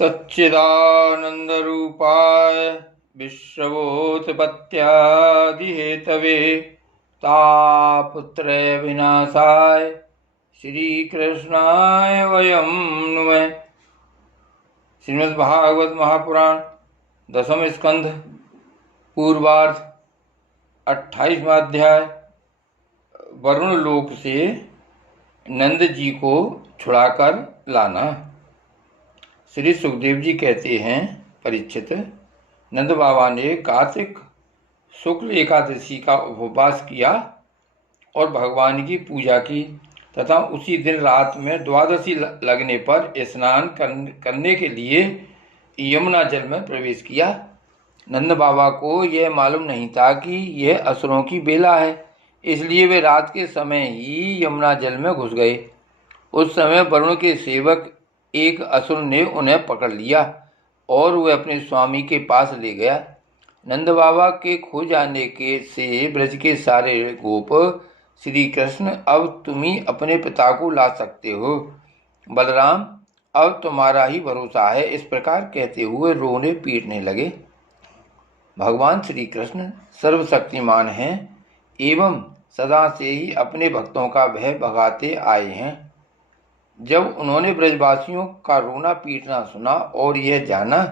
सच्चिदानन्दरूपाय विश्वोत्पत्त्यादिहेतवे तापत्रयविनाशाय श्रीकृष्णाय वयं नुमः। श्रीमद्भागवत महापुराण दसम स्कंध पूर्वार्ध 28वां अध्याय। वरुण लोक से नंद जी को छुड़ाकर लाना। श्री सुखदेव जी कहते हैं, परीक्षित, नंद बाबा ने कार्तिक शुक्ल एकादशी का उपवास किया और भगवान की पूजा की तथा उसी दिन रात में द्वादशी लगने पर स्नान करने के लिए यमुना जल में प्रवेश किया। नंद बाबा को यह मालूम नहीं था कि यह असुरों की बेला है, इसलिए वे रात के समय ही यमुना जल में घुस गए। उस समय वरुण के सेवक एक असुर ने उन्हें पकड़ लिया और वह अपने स्वामी के पास ले गया। नंद बाबा के खो जाने के से ब्रज के सारे गोप, श्री कृष्ण अब तुम ही अपने पिता को ला सकते हो, बलराम अब तुम्हारा ही भरोसा है, इस प्रकार कहते हुए रोने पीटने लगे। भगवान श्री कृष्ण सर्वशक्तिमान हैं एवं सदा से ही अपने भक्तों का भय भगाते आए हैं। जब उन्होंने ब्रजवासियों का रोना पीटना सुना और यह जाना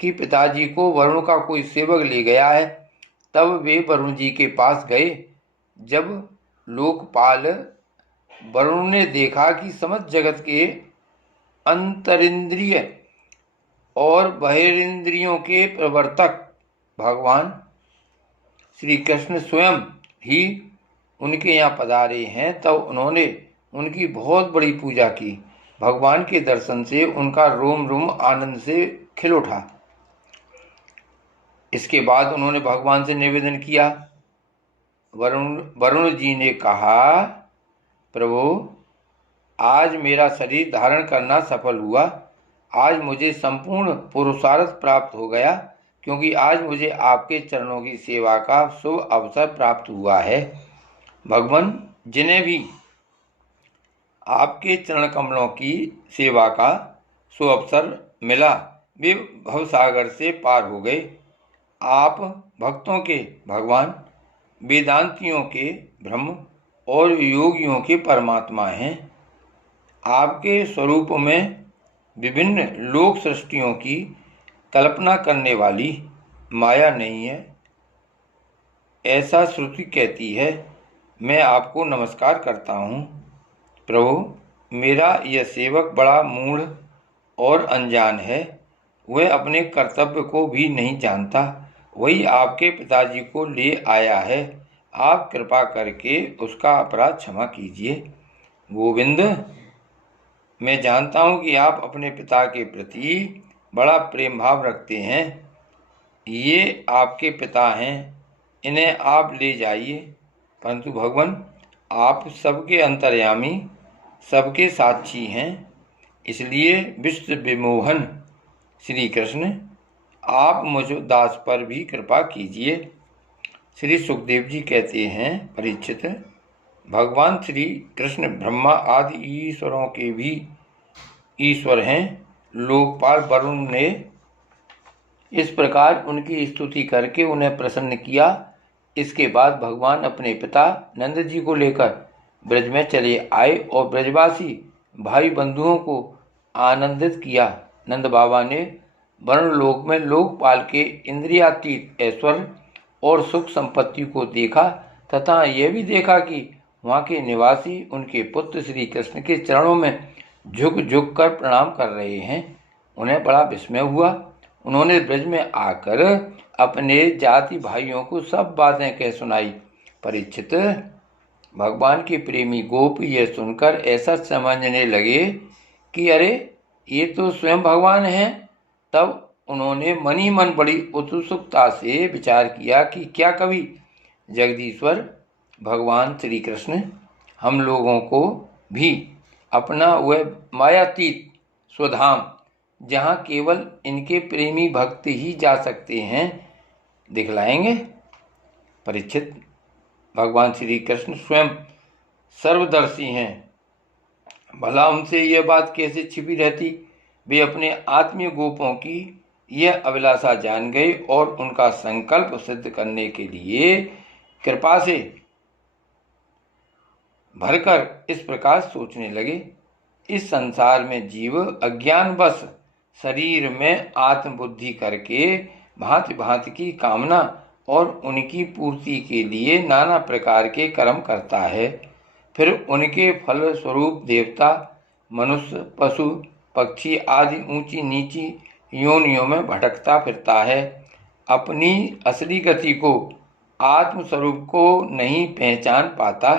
कि पिताजी को वरुण का कोई सेवक ले गया है, तब वे वरुण जी के पास गए। जब लोकपाल वरुण ने देखा कि समस्त जगत के अंतरिंद्रिय और बहिरिंद्रियों के प्रवर्तक भगवान श्री कृष्ण स्वयं ही उनके यहाँ पधारे हैं, तब उन्होंने उनकी बहुत बड़ी पूजा की। भगवान के दर्शन से उनका रोम रोम आनंद से खिल उठा। इसके बाद उन्होंने भगवान से निवेदन किया। वरुण जी ने कहा, प्रभु, आज मेरा शरीर धारण करना सफल हुआ। आज मुझे संपूर्ण पुरुषार्थ प्राप्त हो गया, क्योंकि आज मुझे आपके चरणों की सेवा का शुभ अवसर प्राप्त हुआ है। भगवान, जिन्हें भी आपके चरण कमलों की सेवा का शुभ अवसर मिला, वे भवसागर से पार हो गए। आप भक्तों के भगवान, वेदांतियों के ब्रह्म और योगियों के परमात्मा हैं। आपके स्वरूप में विभिन्न लोक सृष्टियों की कल्पना करने वाली माया नहीं है, ऐसा श्रुति कहती है। मैं आपको नमस्कार करता हूँ। प्रभु, मेरा यह सेवक बड़ा मूढ़ और अनजान है, वह अपने कर्तव्य को भी नहीं जानता। वही आपके पिताजी को ले आया है, आप कृपा करके उसका अपराध क्षमा कीजिए। गोविंद, मैं जानता हूँ कि आप अपने पिता के प्रति बड़ा प्रेम भाव रखते हैं। ये आपके पिता हैं, इन्हें आप ले जाइए। परंतु भगवान, आप सबके अंतर्यामी, सबके साक्षी हैं, इसलिए विश्व विमोहन श्री कृष्ण, आप मुझ दास पर भी कृपा कीजिए। श्री सुखदेव जी कहते हैं, परीक्षित, भगवान श्री कृष्ण ब्रह्मा आदि ईश्वरों के भी ईश्वर हैं। लोकपाल वरुण ने इस प्रकार उनकी स्तुति करके उन्हें प्रसन्न किया। इसके बाद भगवान अपने पिता नंद जी को लेकर ब्रज में चले आए और ब्रजवासी भाई बंधुओं को आनंदित किया। नंद बाबा ने वरुण लोक में लोकपाल के इंद्रियातीत ऐश्वर्य और सुख संपत्ति को देखा तथा यह भी देखा कि वहाँ के निवासी उनके पुत्र श्री कृष्ण के चरणों में झुक झुक कर प्रणाम कर रहे हैं। उन्हें बड़ा विस्मय हुआ। उन्होंने ब्रज में आकर अपने जाति भाइयों को सब बातें कह सुनाई। परीक्षित, भगवान के प्रेमी गोप यह सुनकर ऐसा समझने लगे कि अरे, ये तो स्वयं भगवान हैं। तब उन्होंने मन ही मन बड़ी उत्सुकता से विचार किया कि क्या कभी जगदीश्वर भगवान श्री कृष्ण हम लोगों को भी अपना वह मायातीत स्वधाम, जहाँ केवल इनके प्रेमी भक्त ही जा सकते हैं, दिखलाएंगे। परीक्षित, भगवान श्री कृष्ण स्वयं सर्वदर्शी हैं, भला उनसे यह बात कैसे छिपी रहती। वे अपने आत्मीय गोपों की यह अभिलाषा जान गए और उनका संकल्प सिद्ध करने के लिए कृपा से भरकर इस प्रकार सोचने लगे। इस संसार में जीव अज्ञानवश शरीर में आत्मबुद्धि करके भांति भांति की कामना और उनकी पूर्ति के लिए नाना प्रकार के कर्म करता है। फिर उनके फल स्वरूप देवता, मनुष्य, पशु, पक्षी आदि ऊंची नीची योनियों में भटकता फिरता है। अपनी असली गति को, आत्मस्वरूप को नहीं पहचान पाता।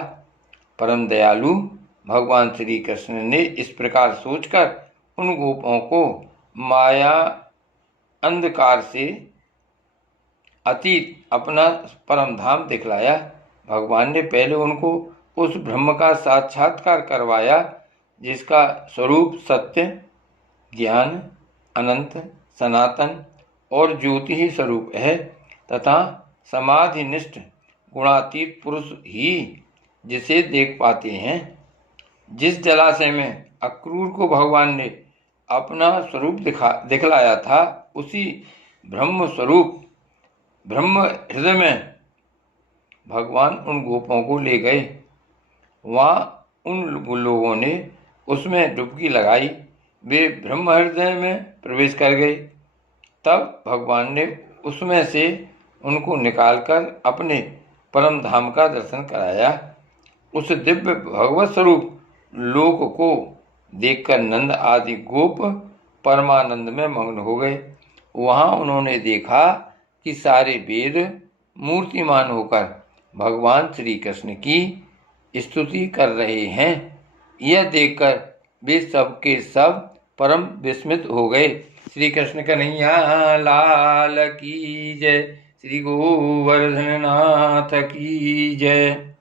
परम दयालु भगवान श्री कृष्ण ने इस प्रकार सोचकर उन गोपों को माया अंधकार से अतीत अपना परम धाम दिखलाया। भगवान ने पहले उनको उस ब्रह्म का साक्षात्कार करवाया जिसका स्वरूप सत्य, ज्ञान, अनंत, सनातन और ज्योति ही स्वरूप है तथा समाधिनिष्ठ गुणातीत पुरुष ही जिसे देख पाते हैं। जिस जलाशय में अक्रूर को भगवान ने अपना स्वरूप दिखलाया था, उसी ब्रह्म स्वरूप ब्रह्म हृदय में भगवान उन गोपों को ले गए। वहाँ उन लोगों ने उसमें डुबकी लगाई। वे ब्रह्म हृदय में प्रवेश कर गए। तब भगवान ने उसमें से उनको निकालकर अपने परम धाम का दर्शन कराया। उस दिव्य भगवत स्वरूप लोक को देखकर नंद आदि गोप परमानंद में मग्न हो गए। वहाँ उन्होंने देखा कि सारे वेद मूर्तिमान होकर भगवान श्री कृष्ण की स्तुति कर रहे हैं। यह देखकर वे सब के सब परम विस्मित हो गए। श्री कृष्ण कन्हैया लाल की जय। श्री गोवर्धन नाथ की जय।